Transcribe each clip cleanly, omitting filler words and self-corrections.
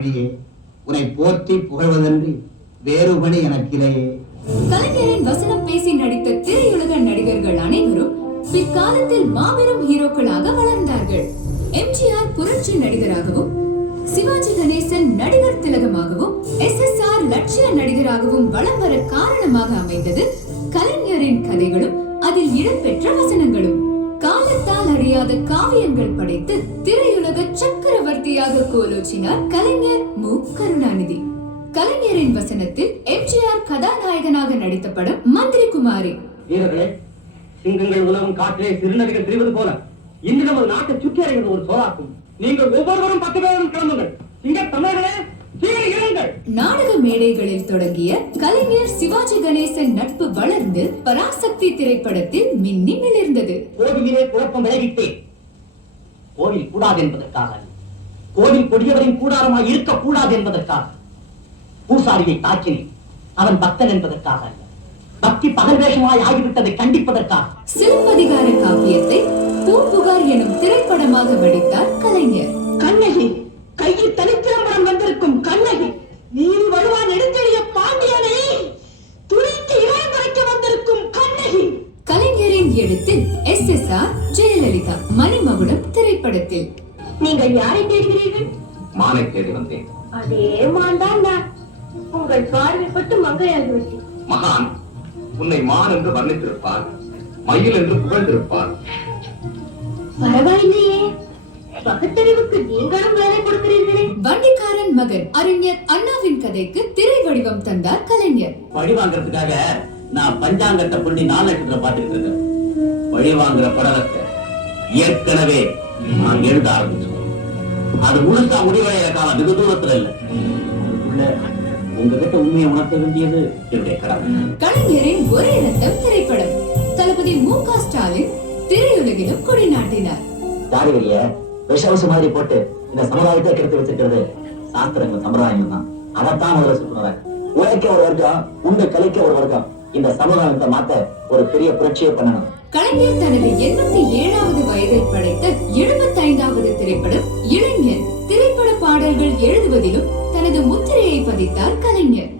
உன்னை போற்றி புகழ்வதன்றி வேறு பணி எனக்கில்லையே. கலைஞரின் வசனம் பேசி நடித்த திரையுலக நடிகர்கள் அனைவரும் பிற்காலத்தில் மாபெரும் ஹீரோக்களாக வளர்ந்தார்கள். எம்ஜிஆர் புரட்சி நடிகராகவும், சிவாஜி கணேசன் நடிகர் திலகமாகவும், SSR லட்சிய நடிகராகவும் வலம் வர காரணமாக அமைந்தது கலைஞரின் கதைகளும் அதில் இடம்பெற்ற வசனங்களும். காலத்தால் அறியாத காவியங்கள் படைத்து திரையுலக சக்கரவர்த்தியாக கோலோச்சினார் கலைஞர் மு. கருணாநிதி. கலைஞரின் வசனத்தில் எம்ஜிஆர் கதாநாயகனாக நடித்த படம் மந்திரி குமாரி. வீரர்களே, சிங்கங்கள் உலகம் காற்றிலே சிறுநடிகள் திரிவது போல இன்று நமது நாட்டை சுற்றி அறைகிறது ஒரு சோலாக்கும். நீங்கள் ஒவ்வொருவரும் 10 பேரும் கிளம்புங்கள். சிங்க தமிழர்களே, நாடக மேடைகளில் தொடங்கிய கலைஞர் சிவாஜி கணேசன் நட்பு வளர்ந்து பராசக்தி திரைப்படத்தில் மின்னி மிளிர்ந்தது. கோவிலே குழப்பம் விளைவித்தேன். கோவில் கூடாது என்பதற்காக, கோவில் கொடியவரின் கூடாரமாய் இருக்கக்கூடாது என்பதற்காக, பூசாரியை தாக்கினேன் அவன் பக்தன் என்பதற்காக, பக்தி பகல் வேஷமாய் ஆகிவிட்டதை கண்டிப்பதற்காக. சிலப்பதிகார காவியத்தை பூம்புகார் எனும் திரைப்படமாக வடித்தார் கலைஞர். கண்ணகி கையில் தனிச்சிலம்பரம் வந்திருக்கும் கண்ணகி, நீதி வலுவான் எடுத்தெறிய பாண்டியனை துணித்து இளையமறைக்க வந்திருக்கும் கண்ணகி. கலைஞரின் எழுத்தில் SSR ஜெயலலிதா மணிமகுடம் திரைப்படத்தில். நீங்கள் யாரை தேடுகிறீர்கள்? மானை தேடி வந்தேன். அதே மான்தான் நான். உங்கள் பார்வைப்பட்டு மங்கையாகிவிட்டேன். மகான் உன்னை மான் என்று வர்ணித்திருப்பார், மயில் என்று புகழ்ந்திருப்பார். பரவாயில்லையே, பகுத்தறிவுக்கு நீங்களும் வேலை கொடுக்கிறீர்களே. வண்டிக்காரன் மகன் அறிஞர் அண்ணாவின் கதைக்கு திரை வடிவம் தந்தார் கலைஞர். பழி வாங்கறதுக்காக நான் பஞ்சாங்கத்தை புள்ளி 4 லட்சத்துல பாத்துக்கிட்டு இருக்கேன். பழி வாங்குற படத்தை ஏற்கனவே நான் எழுத ஆரம்பிச்சோம். அது முழுசா முடிவடைகிற காலம் வெகு தூரத்துல இல்ல. உங்ககிட்ட உண்மையை உணர்த்த வேண்டியது என்னுடைய கடமை. கலைஞரின் ஒரே ரத்தம் திரைப்படம் தளபதி மு. க. ஸ்டாலின் திரையுலகிலும் கொடி நாட்டினார். விஷவசு மாதிரி போட்டு இந்த சமுதாயத்தை கெடுத்து வச்சிருக்கிறது சாஸ்திரங்கள் சம்பிரதாயம் தான். அதைத்தான் முதல்ல சொல்றாங்க. உழைக்க ஒரு வர்க்கம், உண்டு கலைக்க ஒரு வர்க்கம். இந்த சமுதாயத்தை மாத்த ஒரு பெரிய புரட்சியை பண்ணணும். கலைஞர் தனது 87வது வயதில் படைத்த 75வது திரைப்படம் இளைஞன். திரைப்பட பாடல்கள் எழுதுவதிலும் தனது முத்திரையை பதித்தார் கலைஞர்.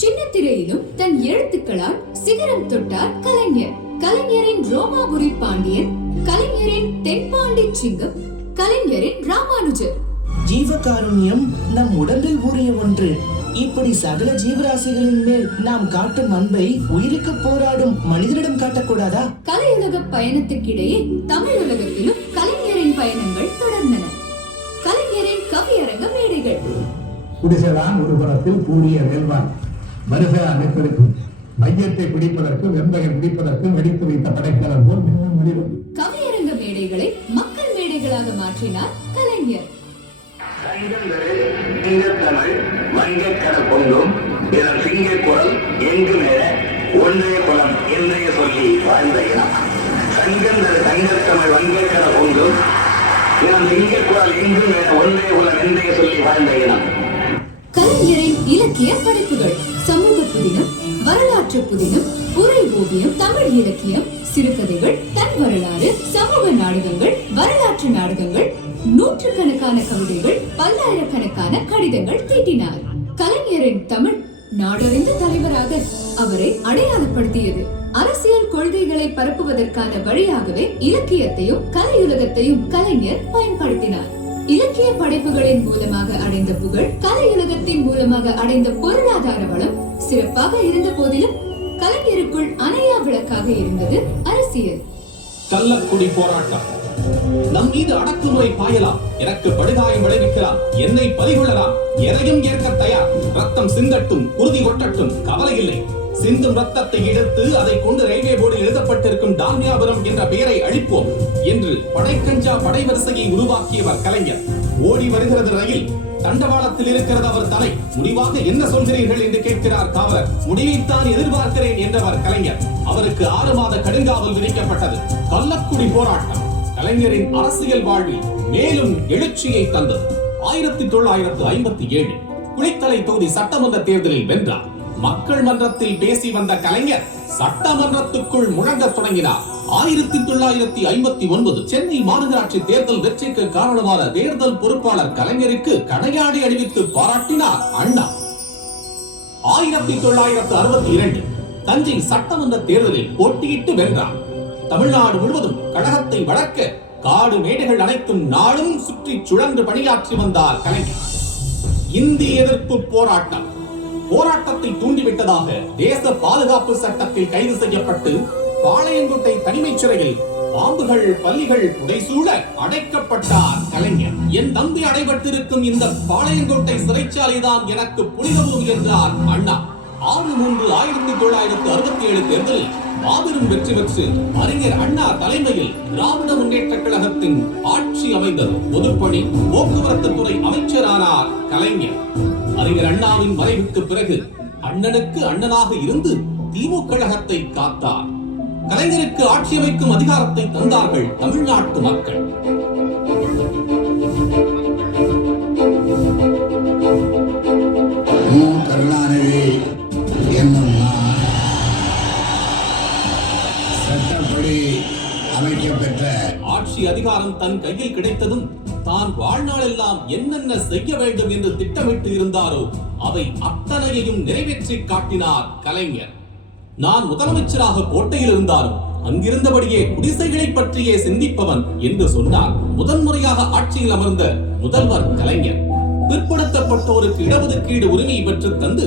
சின்னத்திரையிலும் தன் எழுத்துக்களால் சிகரம் தொட்டார் கலைஞர். கலைஞரின் ரோமாபுரி பாண்டியன், கலைஞரின் தென்பாண்டி சிங்கம், கலைஞரின் ராமானுஜர். ஜீவகாருண்யம் நம் உடம்பில் ஊறிய ஒன்று. இப்படி சகல ஜீவராசிகளின் மேல் நாம் காட்டும் அன்பை உயிருக்கு போராடும் மனிதனிடம் காட்டக்கூடாதா? கலையுலக பயணத்துக்கிடையே தமிழ் உலகத்திலும் கலைஞரின் பயணங்கள் தொடர்ந்தன. கலைஞரின் கவியரங்க மேடைகள். குடிசைதான் ஒரு புறத்தில் கூடிய வேல்வான் வரிசை அமைப்பதற்கும் மையத்தை பிடிப்பதற்கும் வெம்பகை பிடிப்பதற்கும் வெடித்து வைத்த படைக்கலர் போல் முடிவு. கவியரங்க மேடைகளை மக்கள் மேடைகளாக மாற்றினார் கலைஞர். தமிழ் வங்கக்கட பொங்கும் இதன் சிங்க குரல் எங்கு மேல ஒன்றே குலம் என்றே சொல்லி வாழ்ந்த இனம். சங்கந்தர் தங்கத்தமிழ் வங்கக்கட பொங்கும் இதன் சிங்க குரல் எங்கு மேல ஒன்றே குலம் என்றே சொல்லி வாழ்ந்த இனம். கலைஞரின் இலக்கிய படைப்புகள், சமூக புதினம், வரலாற்று வரலாற்று புதினம், உரை ஓவியம், தமிழ் இலக்கியம், சிறுகதைகள், தன் வரலாறு, சமூக நாடகங்கள், வரலாற்று நாடகங்கள், நூற்றுக்கணக்கான கவிதைகள், பல்லாயிரக்கணக்கான கடிதங்கள் தீட்டினார். கலைஞரின் தமிழ் நாடறிந்த தலைவராக அவரை அடையாளப்படுத்தியது. அரசியல் கொள்கைகளை பரப்புவதற்கான வழியாகவே இலக்கியத்தையும் கலையுலகத்தையும் கலைஞர் பயன்படுத்தினார். இலக்கிய படைப்புகளின் மூலமாக அடைந்த புகழ், கலையுலகத்தின் மூலமாக அடைந்த பொருளாதார வளம் சிறப்பாக இருந்த போதிலும் கலைஞருக்குள் அணையா விளக்காக இருந்தது அரசியல். கள்ளக்குடி போராட்டம். நம் மீது அடக்குமுறை பாயலாம், எனக்கு படுகாயம் விளைவிக்கலாம், என்னை பறிகொள்ளலாம், எதையும் ஏற்க தயார். ரத்தம் சிந்தட்டும், குருதி கொட்டட்டும், கவலை இல்லை. சிந்தும் ரத்தத்தை எடுத்து அதை கொண்டு ரயில்வே போர்டில் எழுதப்பட்டிருக்கும் டால்மியாபுரம் என்ற பெயரை அழிப்போம் என்று படைக்கஞ்சா படைவரிசையை உருவாக்கியவர் கலைஞர். ஓடி வருகிறது ரயில், தண்டவாளத்தில் இருக்கிறது அவர் தலை. முடிவாக என்ன சொல்கிறீர்கள் என்று கேட்கிறார் காவலர். முடிவைத்தான் எதிர்பார்க்கிறேன் என்றவர் கலைஞர். அவருக்கு 6 மாத கடுங்காவல் விதிக்கப்பட்டது. கள்ளக்குடி போராட்டம் கலைஞரின் அரசியல் வாழ்வில் மேலும் எழுச்சியை தந்தது. 1957 குளித்தலை தொகுதி சட்டமன்ற தேர்தலில் வென்றார். மக்கள் மன்றத்தில் பேசி வந்த கலைஞர் சட்டமன்றத்துக்குள் முழங்கத் தொடங்கினார். 1959 சென்னை மாநகராட்சி தேர்தல் வெற்றிக்கு காரணமான தேர்தல் பொறுப்பாளர் கலைஞருக்கு கடையாடை அணிவித்து பாராட்டினார் அண்ணா. 1962 தஞ்சை சட்டமன்ற தேர்தலில் போட்டியிட்டு வென்றார். தமிழ்நாடு முழுவதும் கழகத்தை வளர்க்க காடு மேடைகள் அனைத்தும் நாளும் சுற்றி சுழன்று பணியாற்றி வந்தார் கலைஞர். இந்திய எதிர்ப்பு போராட்டம். போராட்டத்தை தூண்டிவிட்டதாக தேச பாதுகாப்பு சட்டத்தில் கைது செய்யப்பட்டு பாளையங்கோட்டை தனிமைச் சிறையில் பாம்புகள் பல்லிகள் புடைசூழ அடைக்கப்பட்டார் கலைஞர். என் தம்பி அடைபட்டிருக்கும் இந்த பாளையங்கோட்டை சிறைச்சாலைதான் எனக்கு புனித பூமி என்றார் அண்ணா. 6/3/1967 தேர்தலில் மாபெரும் வெற்றி பெற்று அறிஞர் அண்ணா தலைமையில் திராவிட முன்னேற்ற கழகத்தின் ஆட்சி அமைந்தது. பொதுப்பணி போக்குவரத்து துறை அமைச்சரானார் கலைஞர். அறிஞர் அண்ணாவின் மறைவுக்கு பிறகு அண்ணனுக்கு அண்ணனாக இருந்து திமுக கழகத்தை காத்தார். கலைஞருக்கு ஆட்சி அமைக்கும் அதிகாரத்தை தந்தார்கள் தமிழ்நாட்டு மக்கள். கருணாநிதி என்னும் சட்டப்படி அமைக்கப்பெற்ற ஆட்சி அதிகாரம் தன் கையில் கிடைத்ததும் தான் வாழ்நாளெல்லாம் என்னென்ன செய்ய வேண்டும் என்று திட்டமிட்டு இருந்தாரோ அவை அத்தனையையும் நிறைவேற்றி காட்டினார் கலைஞர். நான் முதலமைச்சராக கோட்டையில் இருந்தாலும் அங்கிருந்தபடியே குடிசைகளை பற்றியே சிந்திப்பவன் என்று சொன்னார். முதன்முறையாக ஆட்சியில் அமர்ந்த முதல்வர் கலைஞர். பிற்படுத்தப்பட்டோருக்கு இடஒதுக்கீடு உரிமையை பெற்று தந்து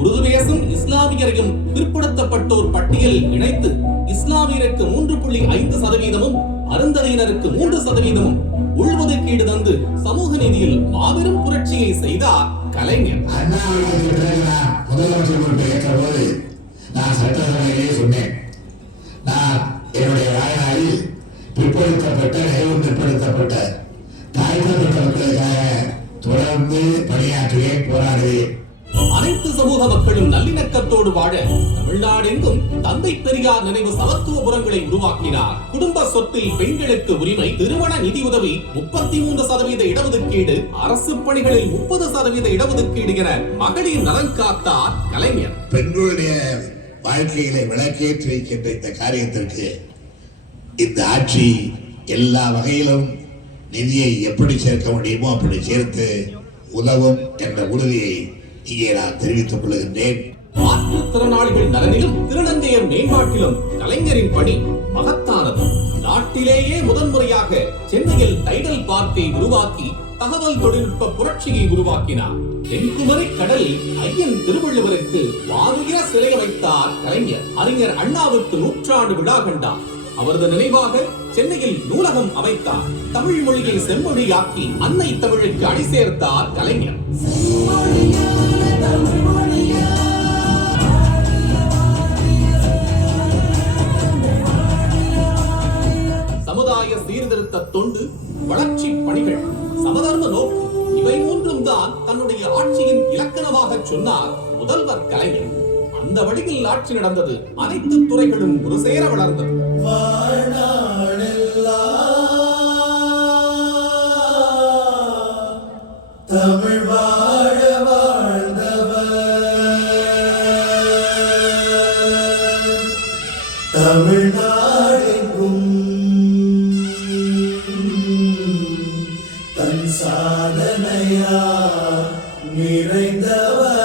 உருது பேசும் இஸ்லாமியரையும் பிற்படுத்தப்பட்டோர் பட்டியலில் இணைத்து இஸ்லாமியருக்கு 3.5%, அருந்ததியினருக்கு 3% உள்ஒதுக்கீடு தந்து சமூக நீதியில் மாபெரும் புரட்சியை செய்தார் கலைஞர். முதலமைச்சர் நான் சட்டசபையிலே சொன்னேன், நான் என்னுடைய வாழ்நாளில் பிற்படுத்தப்பட்ட மிகவும் பிற்படுத்தப்பட்ட தாழ்த்தப்பட்ட மக்களுக்காக தொடர்ந்து பணியாற்றுவேன், போராடுவேன். அனைத்து சமூக மக்களும் நல்லிணக்கத்தோடு வாழ தமிழ்நாடெங்கும் தந்தை பெரியார் நினைவு சமத்துவபுரங்களை உருவாக்கினார். குடும்ப சொத்தில் பெண்களுக்கு உரிமை, திருமண நிதியுதவி, 33% இடஒதுக்கீடு, அரசு பணிகளில் 30% இடஒதுக்கீடு என மகளிர் நலன் காத்தார் கலைஞர். பெண்களுடைய வாழ்க்கையிலே விளக்கேற்றி வைக்கின்ற இந்த காரியத்திற்கு இந்த ஆட்சி எல்லா வகையிலும் நிதியை எப்படி சேர்க்க முடியுமோ அப்படி சேர்த்து உதவும் என்ற உறுதியை இங்கே நான் தெரிவித்துக் கொள்கின்றேன். மாற்றுத்திறனாளிகள் நலனிலும் திருநங்கையர் மேம்பாட்டிலும் கலைஞரின் பணி மகத்தானது. நாட்டிலேயே முதன்முறையாக சென்னையில் டைடல் பார்க்கை உருவாக்கி தகவல் தொழில்நுட்ப புரட்சியை உருவாக்கினார். தென்குமரி கடலில் ஐயன் திருவள்ளுவருக்கு வானுயர சிலை வைத்தார் கலைஞர். அறிஞர் அண்ணாவுக்கு 100 விழா கண்டார். அவரது நினைவாக சென்னையில் நூலகம் அமைத்தார். தமிழ் மொழியை செம்மொழியாக்கி அன்னை தமிழுக்கு அணி சேர்த்தார் கலைஞர். சமுதாய சீர்திருத்த தொண்டு, வளர்ச்சி பணிகள், சமதர்ம நோக்கு இவை மூன்றும் தான் தன்னுடைய ஆட்சியின் இலக்கணமாக சொன்னார் முதல்வர் கலைஞர். அந்த வழியில் ஆட்சி நடந்தது. அனைத்து துறைகளும் ஒரு சேர வளர்ந்தது. தமிழ் வாழ வாழ்ந்தவர் வா